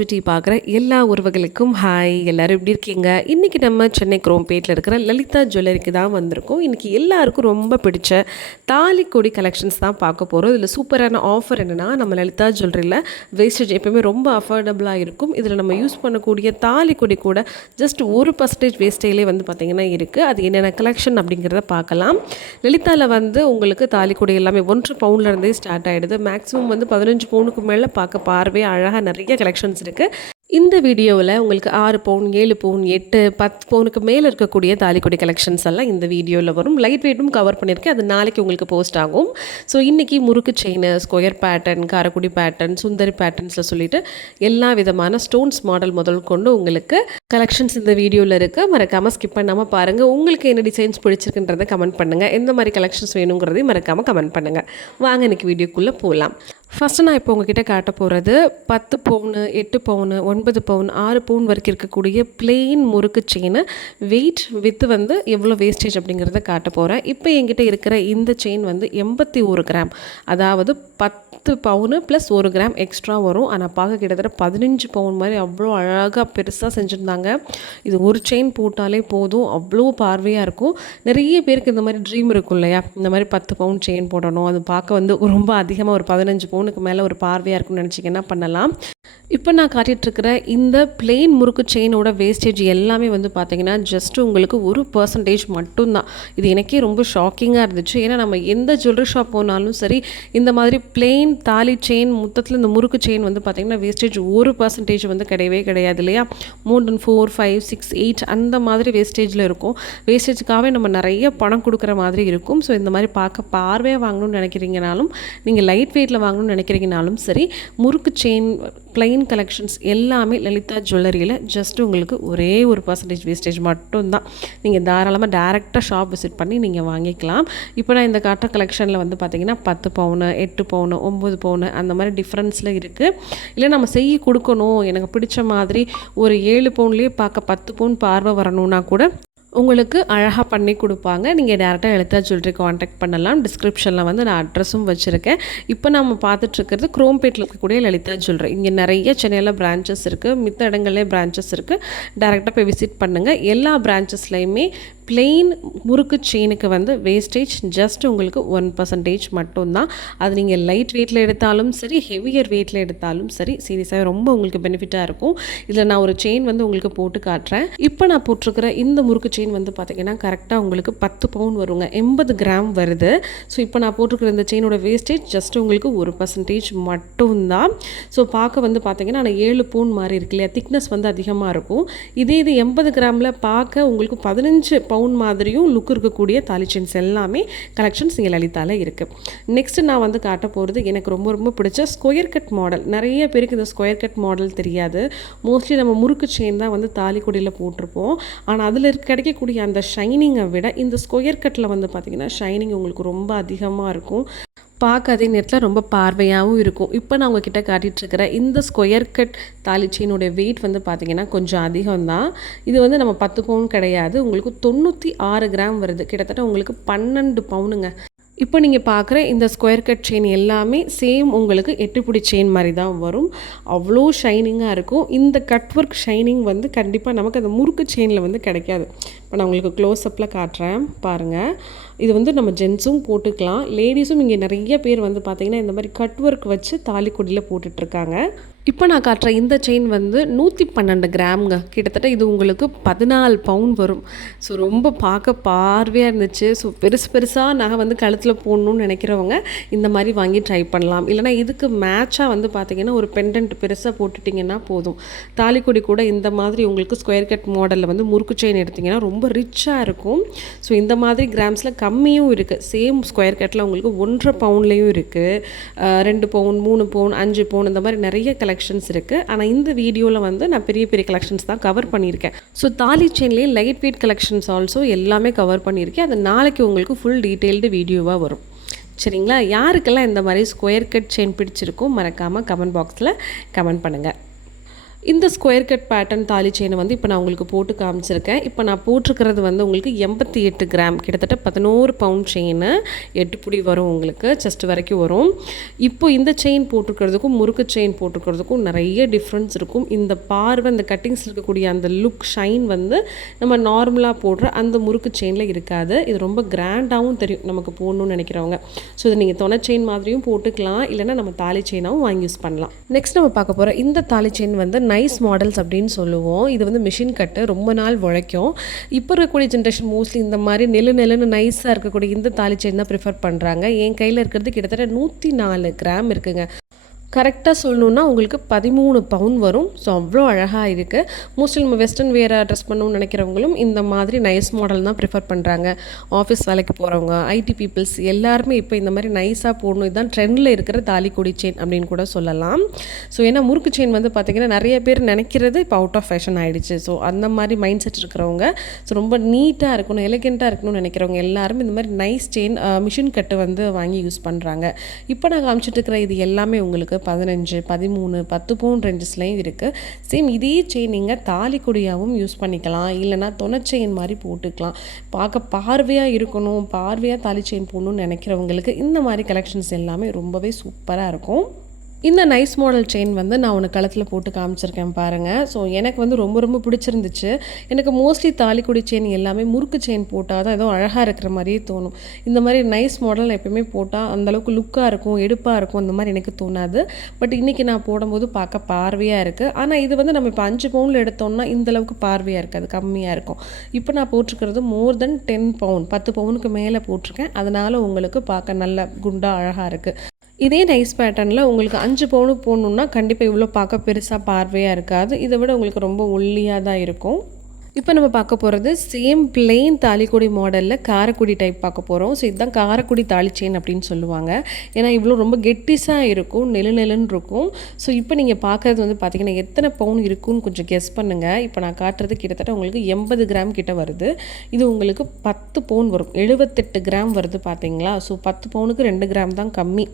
Positivity பார்க்குற எல்லா உறவுகளுக்கும் ஹாய். எல்லோரும் எப்படி இருக்கீங்க? இன்றைக்கி நம்ம சென்னை குரோம்பேட்டில் இருக்கிற லலிதா ஜுவல்லரிக்கு தான் வந்திருக்கோம். இன்றைக்கி எல்லாருக்கும் ரொம்ப பிடிச்ச தாலிக்கொடி கலெக்ஷன்ஸ் தான் பார்க்க போகிறோம். இதில் சூப்பரான ஆஃபர் என்னென்னா, நம்ம லலிதா ஜுவல்லரியில் வேஸ்டேஜ் எப்போயுமே ரொம்ப அஃபோர்டபுளாக இருக்கும். இதில் நம்ம யூஸ் பண்ணக்கூடிய தாலிக்கொடி கூட ஜஸ்ட் 1% வேஸ்டேஜ்லேயே வந்து பார்த்திங்கன்னா இருக்குது. அது என்னென்ன கலெக்ஷன் அப்படிங்கிறத பார்க்கலாம். லலிதாவில் வந்து உங்களுக்கு தாலிக்கொடி எல்லாமே 1 பவுண்ட்லேருந்தே ஸ்டார்ட் ஆகிடுது. மேக்ஸிமம் வந்து 15 பவுனுக்கு மேலே பார்க்க பார்வை அழகாக நிறைய கலெக்ஷன்ஸ் இருக்குது. இந்த வீடியோவில் உங்களுக்கு 6 பவுன் 7 பவுன் 8 10 பவுனுக்கு மேலே இருக்கக்கூடிய தாலிக்கொடி கலெக்ஷன்ஸ் எல்லாம் இந்த வீடியோவில் வரும். லைட் வெயிட்டும் கவர் பண்ணியிருக்கேன். அது நாளைக்கு உங்களுக்கு போஸ்ட் ஆகும். ஸோ இன்றைக்கி முறுக்கு chain, square pattern, Karaikudi pattern, சுந்தரி பேட்டர்ன்ஸில் சொல்லிட்டு எல்லா விதமான ஸ்டோன்ஸ் மாடல் முதல் கொண்டு உங்களுக்கு கலெக்ஷன்ஸ் இந்த வீடியோவில் இருக்குது. மறக்காமல் ஸ்கிப் பண்ணாமல் பாருங்கள். உங்களுக்கு என்ன டிசைன்ஸ் பிடிச்சிருக்குன்றதை கமெண்ட் பண்ணுங்கள். எந்த மாதிரி கலெக்ஷன்ஸ் வேணுங்கிறதையும் மறக்காமல் கமெண்ட் பண்ணுங்கள். வாங்க இன்றைக்கி வீடியோக்குள்ளே போகலாம். ஃபஸ்ட்டு நான் இப்போ உங்ககிட்ட காட்ட போகிறது 10 பவுனு 8 பவுனு 9 பவுன் 6 பவுன் வரைக்கும் இருக்கக்கூடிய பிளெயின் முறுக்கு செயின் வெயிட் வித்து வந்து எவ்வளோ வேஸ்டேஜ் அப்படிங்கிறத காட்ட போகிறேன். இப்போ என்கிட்ட இருக்கிற இந்த செயின் வந்து 81 கிராம், அதாவது 10 பவுனு ப்ளஸ் 1 கிராம் எக்ஸ்ட்ரா வரும். ஆனால் பார்க்க கிட்டத்தட்ட 15 பவுன் மாதிரி அவ்வளோ அழகாக பெருசாக செஞ்சுருந்தாங்க. இது ஒரு செயின் போட்டாலே போதும், அவ்வளோ பார்வையாக இருக்கும். நிறைய பேருக்கு இந்த மாதிரி ட்ரீம் இருக்கும் இல்லையா, இந்த மாதிரி 10 பவுன் செயின் போடணும், அது பார்க்க வந்து ரொம்ப அதிகமாக ஒரு 15 பவுனுக்கு மேலே ஒரு பார்வையாக இருக்கும்னு நினச்சிங்கன்னா பண்ணலாம். இப்போ நான் காட்டிகிட்ருக்கிற இந்த பிளெயின் முறுக்கு செயினோட வேஸ்டேஜ் எல்லாமே வந்து பார்த்திங்கன்னா ஜஸ்ட்டு உங்களுக்கு 1% மட்டும்தான். இது எனக்கே ரொம்ப ஷாக்கிங்காக இருந்துச்சு. ஏன்னா நம்ம எந்த ஜுவல்லரி ஷாப் போனாலும் சரி, இந்த மாதிரி பிளெயின் தாலி செயின் மொத்தத்தில் இந்த முறுக்கு செயின் வந்து பார்த்திங்கன்னா வேஸ்டேஜ் 1% வந்து கிடையவே கிடையாது இல்லையா. மோர் தென் 4 5 6 8 அந்த மாதிரி வேஸ்டேஜில் இருக்கும். வேஸ்டேஜுக்காகவே நம்ம நிறைய பணம் கொடுக்குற மாதிரி இருக்கும். ஸோ இந்த மாதிரி பார்க்க பார்வையாக வாங்கணும்னு நினைக்கிறீங்கனாலும், நீங்கள் லைட் வெயிட்டில் வாங்கணும்னு நினைக்கிறீங்கனாலும் சரி, முறுக்கு செயின் பிளைன் கலெக்ஷன்ஸ் எல்லாமே லலிதா ஜுவல்லரியில் ஜஸ்ட் உங்களுக்கு ஒரே 1% வேஸ்டேஜ் மட்டும்தான். நீங்கள் தாராளமாக டேரெக்டாக ஷாப் விசிட் பண்ணி நீங்கள் வாங்கிக்கலாம். இப்போ நான் இந்த காட்டுற கலெக்ஷனில் வந்து பார்த்திங்கன்னா 10 பவுனு 8 பவுனு 9 பவுனு அந்த மாதிரி டிஃப்ரென்ஸில் இருக்குது. இல்லை நம்ம செய்ய கொடுக்கணும், எனக்கு பிடிச்ச மாதிரி ஒரு 7 பவுன்லேயே பார்க்க 10 பவுன் பார்வை வரணும்னா கூட உங்களுக்கு அழகாக பண்ணி கொடுப்பாங்க. நீங்கள் டேரெக்டாக லலிதா ஜுவல்லரி காண்டாக்ட் பண்ணலாம். டிஸ்கிரிப்ஷனில் வந்து நான் அட்ரஸும் வச்சுருக்கேன். இப்போ நம்ம பார்த்துட்ருக்கிறது குரோம்பேட்டில் இருக்கக்கூடிய லலிதா ஜுவல்லரி. இங்கே நிறைய சென்னையில் பிரான்ச்சஸ் இருக்குது, மித்த இடங்கள்லேயே பிரான்ச்சஸ் இருக்குது. டேரெக்டாக போய் விசிட் பண்ணுங்கள். எல்லா பிரான்ச்சஸ்லையுமே பிளெயின் முறுக்கு செயினுக்கு வந்து வேஸ்டேஜ் ஜஸ்ட் உங்களுக்கு 1% மட்டும்தான். அது நீங்கள் லைட் வெயிட்டில் எடுத்தாலும் சரி, ஹெவியர் வெயிட்டில் எடுத்தாலும் சரி, சீரியஸாக ரொம்ப உங்களுக்கு பெனிஃபிட்டாக இருக்கும். இதில் நான் ஒரு செயின் வந்து உங்களுக்கு போட்டு காட்டுறேன். இப்போ நான் போட்டிருக்கிற இந்த முறுக்கு செயின் வந்து பார்த்திங்கன்னா கரெக்டாக உங்களுக்கு 10 பவுன் வருங்க, 80 கிராம் வருது. ஸோ இப்போ நான் போட்டிருக்கிற இந்த செயினோட வேஸ்டேஜ் ஜஸ்ட் உங்களுக்கு 1% மட்டும்தான். ஸோ பார்க்க வந்து பார்த்திங்கன்னா நான் 7 பவுன் மாதிரி இருக்கு இல்லையா, திக்னஸ் வந்து அதிகமாக இருக்கும். இதே இது 80 கிராமில் பார்க்க உங்களுக்கு 15 பவுன் மாதிரியும் லுக் இருக்கக்கூடிய தாலி செயின்ஸ் எல்லாமே கலெக்ஷன்ஸ் இங்கே லலிதாவில் இருக்குது. நெக்ஸ்ட்டு நான் வந்து காட்ட போகிறது எனக்கு ரொம்ப ரொம்ப பிடிச்ச ஸ்கொயர் கட் மாடல். நிறைய பேருக்கு இந்த ஸ்கொயர் கட் மாடல் தெரியாது. மோஸ்ட்லி நம்ம முறுக்கு செயின் தான் வந்து தாலிக்கொடியில் போட்டிருப்போம். ஆனால் அதில் கிடைக்கக்கூடிய அந்த ஷைனிங்கை விட இந்த ஸ்கொயர் கட்டில் வந்து பார்த்திங்கன்னா ஷைனிங் உங்களுக்கு ரொம்ப அதிகமாக இருக்கும். பார்க்க அதே நேரத்தில் ரொம்ப பார்வையாகவும் இருக்கும். இப்போ நான் உங்ககிட்ட காட்டிகிட்ருக்கிற இந்த ஸ்கொயர் கட் தாலி செயினுடைய வெயிட் வந்து பார்த்திங்கன்னா கொஞ்சம் அதிகம்தான். இது வந்து நம்ம 10 பவுன் கிடையாது, உங்களுக்கு 96 கிராம் வருது. கிட்டத்தட்ட உங்களுக்கு 12 பவுனுங்க. இப்போ நீங்கள் பார்க்குற இந்த ஸ்கொயர் கட் செயின் எல்லாமே சேம் உங்களுக்கு 8 பிடி செயின் மாதிரி தான் வரும். அவ்வளோ ஷைனிங்காக இருக்கும். இந்த கட் ஒர்க் ஷைனிங் வந்து கண்டிப்பாக நமக்கு அந்த முறுக்கு செயினில் வந்து கிடைக்காது. இப்போ நான் உங்களுக்கு க்ளோஸ்அப்பில் காட்டுறேன் பாருங்கள். இது வந்து நம்ம ஜென்ஸும் போட்டுக்கலாம், லேடிஸும் இங்கே நிறைய பேர் வந்து பார்த்திங்கன்னா இந்த மாதிரி கட் ஒர்க் வச்சு தாலிக்கொடியில் போட்டுட்ருக்காங்க. இப்போ நான் காட்டுற இந்த செயின் வந்து 112 கிராம்ங்க. கிட்டத்தட்ட இது உங்களுக்கு 14 பவுன் வரும். ஸோ ரொம்ப பார்க்க பார்வையாக இருந்துச்சு. ஸோ பெருசாக நகை வந்து கழுத்தில் போடணும்னு நினைக்கிறவங்க இந்த மாதிரி வாங்கி ட்ரை பண்ணலாம். இல்லைனா இதுக்கு மேட்சாக வந்து பார்த்திங்கன்னா ஒரு பெண்டன்ட் பெருசாக போட்டுட்டிங்கன்னா போதும். தாலிக்கொடி கூட இந்த மாதிரி உங்களுக்கு ஸ்கொயர் கட் மாடலில் வந்து முறுக்கு செயின் எடுத்திங்கன்னா ரொம்ப ரிச்சாக இருக்கும். ஸோ இந்த மாதிரி கிராம்ஸில் கம்மியும் இருக்குது. சேம் ஸ்கொயர் கட்டில் உங்களுக்கு 1.5 பவுன்லேயும் இருக்குது, 2 பவுன் 3 பவுன் 5 பவுன் இந்த மாதிரி நிறைய கலெக்ஷன்ஸ் இருக்குது. ஆனால் இந்த வீடியோவில் வந்து நான் பெரிய பெரிய கலெக்ஷன்ஸ் தான் கவர் பண்ணியிருக்கேன். ஸோ தாலி செயின்லேயே லைட் வெயிட் கலெக்ஷன்ஸ் ஆல்சோ எல்லாமே கவர் பண்ணியிருக்கேன். அது நாளைக்கு உங்களுக்கு ஃபுல் டீட்டெயில்டு வீடியோவாக வரும். சரிங்களா? யாருக்கெல்லாம் இந்த மாதிரி ஸ்கொயர் கட் செயின் பிடிச்சிருக்கும் மறக்காமல் கமெண்ட் பாக்ஸில் கமெண்ட் பண்ணுங்கள். இந்த ஸ்கொயர் கட் பேட்டர்ன் தாலி செயினை வந்து இப்போ நான் உங்களுக்கு போட்டு காமிச்சிருக்கேன். இப்போ நான் போட்டிருக்கிறது வந்து உங்களுக்கு 88 கிராம், கிட்டத்தட்ட 11 பவுண்ட் செயின், 8 புடி வரும் உங்களுக்கு, செஸ்ட் வரைக்கும் வரும். இப்போ இந்த செயின் போட்டிருக்கிறதுக்கும் முறுக்கு செயின் போட்டிருக்கிறதுக்கும் நிறைய டிஃப்ரென்ஸ் இருக்கும். இந்த பார்வை, இந்த கட்டிங்ஸ் இருக்கக்கூடிய அந்த லுக் ஷைன் வந்து நம்ம நார்மலாக போடுற அந்த முறுக்கு செயினில் இருக்காது. இது ரொம்ப கிராண்டாகவும் தெரியும் நமக்கு போடணும்னு நினைக்கிறவங்க. ஸோ இதை நீங்கள் தொலை செயின் மாதிரியும் போட்டுக்கலாம், இல்லைனா நம்ம தாலி செயினாகவும் வாங்கி யூஸ் பண்ணலாம். நெக்ஸ்ட் நம்ம பார்க்க போகிற இந்த தாலி செயின் வந்து நைஸ் மாடல்ஸ் அப்படின்னு சொல்லுவோம். இது வந்து மிஷின் கட்டு, ரொம்ப நாள் உழைக்கும். இப்போ இருக்கக்கூடிய ஜென்ரேஷன் மோஸ்ட்லி இந்த மாதிரி நெல்லுன்னு நைஸாக இருக்கக்கூடிய இந்த தாலி செயின் தான் ப்ரிஃபர் பண்ணுறாங்க. என் கையில் இருக்கிறது கிட்டத்தட்ட 104 கிராம் இருக்குங்க. கரெக்டாக சொல்லணுன்னா உங்களுக்கு 13 பவுன் வரும். ஸோ அவ்வளோ அழகாக இருக்குது. மோஸ்ட்லி நம்ம வெஸ்டர்ன் வேராக ட்ரெஸ் பண்ணணும்னு நினைக்கிறவங்களும் இந்த மாதிரி நைஸ் மாடல் தான் ப்ரிஃபர் பண்ணுறாங்க. ஆஃபீஸ் வேலைக்கு போகிறவங்க, ஐடி பீப்புள்ஸ் எல்லாருமே இப்போ இந்த மாதிரி நைஸாக போடணும், இதுதான் ட்ரெண்டில் இருக்கிற தாலிக்கொடி செயின் அப்படின்னு கூட சொல்லலாம். ஸோ ஏன்னா முறுக்கு செயின் வந்து பார்த்திங்கன்னா நிறைய பேர் நினைக்கிறது இப்போ அவுட் ஆஃப் ஃபேஷன் ஆகிடுச்சு. ஸோ அந்த மாதிரி மைண்ட் செட் இருக்கிறவங்க, ஸோ ரொம்ப நீட்டாக இருக்கணும், எலிகெண்ட்டாக இருக்கணும்னு நினைக்கிறவங்க எல்லாரும் இந்த மாதிரி நைஸ் செயின் மிஷின் கட்டு வந்து வாங்கி யூஸ் பண்ணுறாங்க. இப்போ நான் காமிச்சிட்டு இருக்கிற இது எல்லாமே உங்களுக்கு 15, 13, 10 பவுண்ட் ரேஞ்சஸ்லையும் இருக்குது. சேம் இதே செயின் நீங்கள் தாலிக்கொடியாகவும் யூஸ் பண்ணிக்கலாம், இல்லைனா தொலை செயின் மாதிரி போட்டுக்கலாம். பார்க்க பார்வையாக இருக்கணும், பார்வையாக தாலி செயின் போடணும்னு நினைக்கிறவங்களுக்கு இந்த மாதிரி கலெக்ஷன்ஸ் எல்லாமே ரொம்பவே சூப்பராக இருக்கும். இந்த நைஸ் மாடல் செயின் வந்து நான் உனக்கு கழுத்தில் போட்டு காமிச்சிருக்கேன் பாருங்கள். ஸோ எனக்கு வந்து ரொம்ப பிடிச்சிருந்துச்சு. எனக்கு மோஸ்ட்லி தாலிக்கொடி செயின் எல்லாமே முறுக்கு செயின் போட்டால் தான் ஏதோ அழகாக இருக்கிற மாதிரியே தோணும். இந்த மாதிரி நைஸ் மாடல் எப்பயுமே போட்டால் அந்தளவுக்கு லுக்காக இருக்கும், எடுப்பாக இருக்கும், அந்த மாதிரி எனக்கு தோணாது. பட் இன்றைக்கி நான் போடும்போது பார்க்க பார்வையாக இருக்குது. ஆனால் இது வந்து நம்ம இப்போ 5 பவுண்டில் எடுத்தோம்னா இந்தளவுக்கு பார்வையாக இருக்காது, கம்மியாக இருக்கும். இப்போ நான் போட்டிருக்கிறது மோர் தென் 10 பவுண்ட், 10 பவுனுக்கு மேலே போட்டிருக்கேன். அதனால் உங்களுக்கு பார்க்க நல்ல குண்டாக அழகாக இருக்குது. இதே நைஸ் பேட்டர்னில் உங்களுக்கு 5 பவுனுக்கு போடணுன்னா கண்டிப்பாக இவ்வளோ பார்க்க பெருசாக பார்வையாக இருக்காது. இதை விட உங்களுக்கு ரொம்ப ஒல்லியாக தான் இருக்கும். இப்போ நம்ம பார்க்க போகிறது சேம் பிளெயின் தாலிக்கொடி மாடலில் காரக்குடி டைப் பார்க்க போகிறோம். ஸோ இதுதான் காரக்குடி தாலி செயின் அப்படின்னு சொல்லுவாங்க. ஏன்னா இவ்வளோ ரொம்ப கெட்டிஸாக இருக்கும், நெலுன்னு இருக்கும். ஸோ இப்போ நீங்கள் பார்க்குறது வந்து பார்த்திங்கன்னா எத்தனை பவுன் இருக்குன்னு கொஞ்சம் கெஸ் பண்ணுங்கள். இப்போ நான் காட்டுறது கிட்டத்தட்ட உங்களுக்கு 80 கிராம் கிட்ட வருது. இது உங்களுக்கு 10 பவுன் வரும், 78 கிராம் வருது பார்த்தீங்களா. ஸோ 10 பவுனுக்கு 2 கிராம் தான் கம்மி.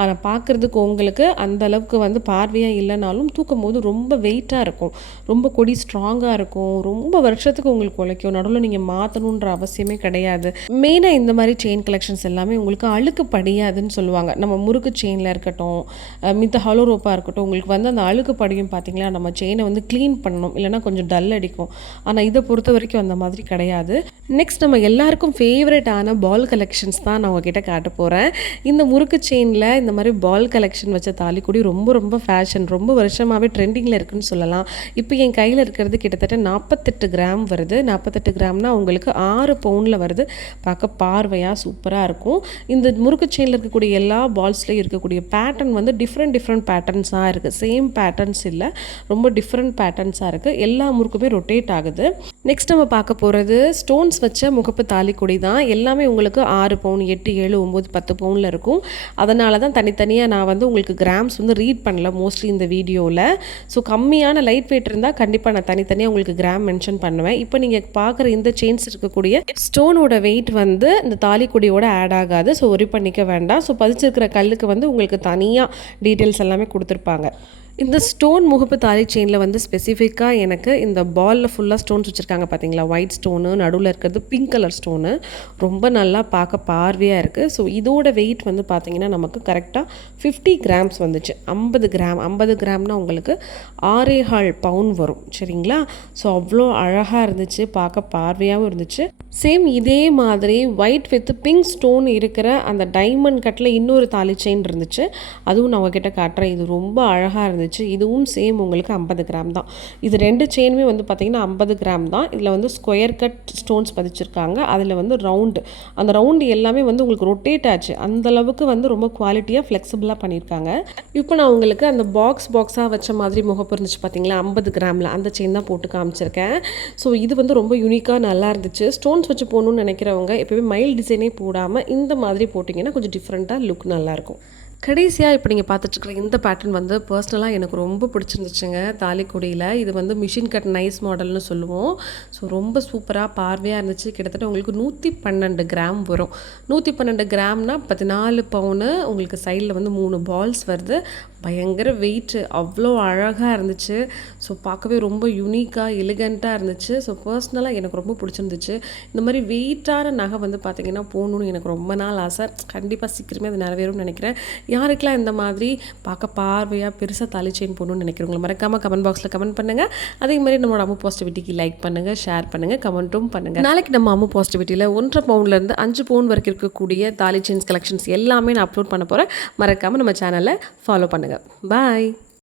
ஆனால் பார்க்குறதுக்கு உங்களுக்கு அந்த அளவுக்கு வந்து பார்வையாக இல்லைனாலும் தூக்கும் போது ரொம்ப வெயிட்டாக இருக்கும், ரொம்ப கொடி ஸ்ட்ராங்காக இருக்கும், ரொம்ப வருஷத்துக்கு உங்களுக்கு உழைக்கும். நடுவில் நீங்கள் மாற்றணுன்ற அவசியமே கிடையாது. மெயினாக இந்த மாதிரி செயின் கலெக்ஷன்ஸ் எல்லாமே உங்களுக்கு அழுக்கு படியாதுன்னு சொல்லுவாங்க. நம்ம முறுக்கு செயினில் இருக்கட்டும், மித்த ஹாலோ ரோப்பாக இருக்கட்டும், உங்களுக்கு வந்து அந்த அழுக்கு படியும் பார்த்தீங்களா, நம்ம செயினை வந்து க்ளீன் பண்ணணும், இல்லைனா கொஞ்சம் டல் அடிக்கும். ஆனால் இதை பொறுத்த வரைக்கும் அந்த மாதிரி கிடையாது. நெக்ஸ்ட் நம்ம எல்லாருக்கும் ஃபேவரட்டான பால் கலெக்ஷன்ஸ் தான் நான் உங்ககிட்ட காட்ட போகிறேன். இந்த முறுக்கு செயினில் இந்த மாதிரி பால் கலெக்ஷன் வச்ச தாலிக்கொடி ரொம்ப ஃபேஷன், ரொம்ப வருஷமாகவே ட்ரெண்டிங்கில் இருக்குன்னு சொல்லலாம். இப்போ என் கையில் இருக்கிறது கிட்டத்தட்ட 48 கிராம் வருது. 48 கிராம்னா உங்களுக்கு 6 பவுண்டில் வருது. பார்க்க பார்வையாக சூப்பராக இருக்கும். இந்த முறுக்கு செயினில் இருக்கக்கூடிய எல்லா பால்ஸ்லேயும் இருக்கக்கூடிய பேட்டர்ன் வந்து டிஃப்ரெண்ட் பேட்டர்ன்ஸாக இருக்குது. சேம் பேட்டர்ன்ஸ் இல்லை, ரொம்ப டிஃப்ரெண்ட் பேட்டர்ன்ஸாக இருக்குது. எல்லா முறுக்குமே ரொட்டேட் ஆகுது. நெக்ஸ்ட் நம்ம பார்க்க போகிறது ஸ்டோன்ஸ் வச்ச முகப்பு தாலிக்கொடி தான். எல்லாமே உங்களுக்கு 6 பவுன், 8, 7, 9, 10 பவுனில் இருக்கும். அதனால தான் தனித்தனியாக நான் வந்து உங்களுக்கு கிராம்ஸ் வந்து ரீட் பண்ணல மோஸ்ட்லி இந்த வீடியோவில். ஸோ கம்மியான லைட் வெயிட் இருந்தால் கண்டிப்பாக நான் தனித்தனியாக உங்களுக்கு கிராம் மென்ஷன் பண்ணுவேன். இப்போ நீங்கள் பார்க்குற இந்த செயின்ஸ் இருக்கக்கூடிய ஸ்டோனோட வெயிட் வந்து இந்த தாலிக்கொடியோட ஆட் ஆகாது. ஸோ ஒரி பண்ணிக்க வேண்டாம். ஸோ பதிச்சிருக்கிற கல்லுக்கு வந்து உங்களுக்கு தனியாக டீட்டெயில்ஸ் எல்லாமே கொடுத்துருப்பாங்க. இந்த ஸ்டோன் முகப்பு தாலி செயினில் வந்து ஸ்பெசிஃபிக்காக எனக்கு இந்த பாலில் ஃபுல்லாக ஸ்டோன்ஸ் வச்சுருக்காங்க பார்த்தீங்களா, ஒயிட் ஸ்டோனு, நடுவில் இருக்கிறது பிங்க் கலர் ஸ்டோனு, ரொம்ப நல்லா பார்க்க பார்வையாக இருக்குது. ஸோ இதோட வெயிட் வந்து பார்த்திங்கன்னா நமக்கு கரெக்டாக 50 கிராம்ஸ் வந்துச்சு. 50 கிராம்னா உங்களுக்கு 6.25 பவுன் வரும், சரிங்களா. ஸோ அவ்வளோ அழகாக இருந்துச்சு, பார்க்க பார்வையாகவும் இருந்துச்சு. சேம் இதே மாதிரி ஒயிட் வித் பிங்க் ஸ்டோன் இருக்கிற அந்த டைமண்ட் கட்டில் இன்னொரு தாலி செயின் இருந்துச்சு, அதுவும் நான் உங்ககிட்ட காட்டுறேன். இது ரொம்ப அழகாக இருந்துச்சு. இதுவும் சேம் உங்களுக்கு 50 கிராம் தான். இது 2 செயினுமே வந்து பார்த்திங்கன்னா 50 கிராம் தான். இதில் வந்து ஸ்கொயர் கட் ஸ்டோன்ஸ் பதிச்சிருக்காங்க. அதில் வந்து ரவுண்டு, அந்த ரவுண்டு எல்லாமே வந்து உங்களுக்கு ரொட்டேட் ஆச்சு. அந்தளவுக்கு வந்து ரொம்ப குவாலிட்டியாக ஃப்ளெக்சிபிளாக பண்ணியிருக்காங்க. இப்போ நான் உங்களுக்கு அந்த பாக்ஸாக வச்ச மாதிரி முகப்பு இருந்துச்சு பார்த்தீங்களா 50 கிராமில், அந்த செயின் தான் போட்டு காமிச்சிருக்கேன். ஸோ இது வந்து ரொம்ப யூனிக்காக நல்லா இருந்துச்சு. ஸ்டோன்ஸ் வச்சு போகணுன்னு நினைக்கிறவங்க எப்போயுமே மைல்டு டிசைனே போடாமல் இந்த மாதிரி போட்டிங்கன்னா கொஞ்சம் டிஃப்ரெண்ட்டாக லுக் நல்லாயிருக்கும். கடைசியாக இப்போ நீங்கள் பார்த்துட்ருக்குற இந்த பேட்டர்ன் வந்து பர்சனலாக எனக்கு ரொம்ப பிடிச்சிருந்துச்சுங்க தாலிக்கொடியில். இது வந்து மிஷின் கட் நைஸ் மாடல்னு சொல்லுவோம். ஸோ ரொம்ப சூப்பராக பார்வையாக இருந்துச்சு. கிட்டத்தட்ட உங்களுக்கு 112 கிராம் வரும். 112 கிராம்னா 14 பவுனு. உங்களுக்கு சைடில் வந்து 3 பால்ஸ் வருது. பயங்கர வெயிட்டு, அவ்வளோ அழகாக இருந்துச்சு. ஸோ பார்க்கவே ரொம்ப யூனிக்காக எலிகண்ட்டாக இருந்துச்சு. ஸோ பர்சனலாக எனக்கு ரொம்ப பிடிச்சிருந்துச்சு. இந்த மாதிரி வெயிட்டான நகை வந்து பார்த்திங்கன்னா போகணுன்னு எனக்கு ரொம்ப நாள் ஆசை. கண்டிப்பாக சீக்கிரமே அது நிறைவேறும்னு நினைக்கிறேன். யாருக்கெல்லாம் இந்த மாதிரி பார்க்க பார்வையாக பெருசாக தாலி செயின் போடணும்னு நினைக்கிறவங்களை மறக்காமல் கமெண்ட் பாக்ஸில் கமெண்ட் பண்ணுங்கள். அதே மாதிரி நம்மளோட அம்மு பாசிட்டிவிட்டிக்கு லைக் பண்ணுங்கள், ஷேர் பண்ணுங்கள், கமெண்ட்டும் பண்ணுங்கள். நாளைக்கு நம்ம அம்மு பாசிட்டிவிட்டியில் 1.5 பவுண்ட்லேருந்து 5 பவுண்ட் வரைக்கும் இருக்கக்கூடிய தாலி செயின்ஸ் கலெக்ஷன்ஸ் எல்லாமே நான் அப்லோட் பண்ண போகிறேன். மறக்காமல் நம்ம சேனலை ஃபாலோ பண்ணுங்கள். பாய்.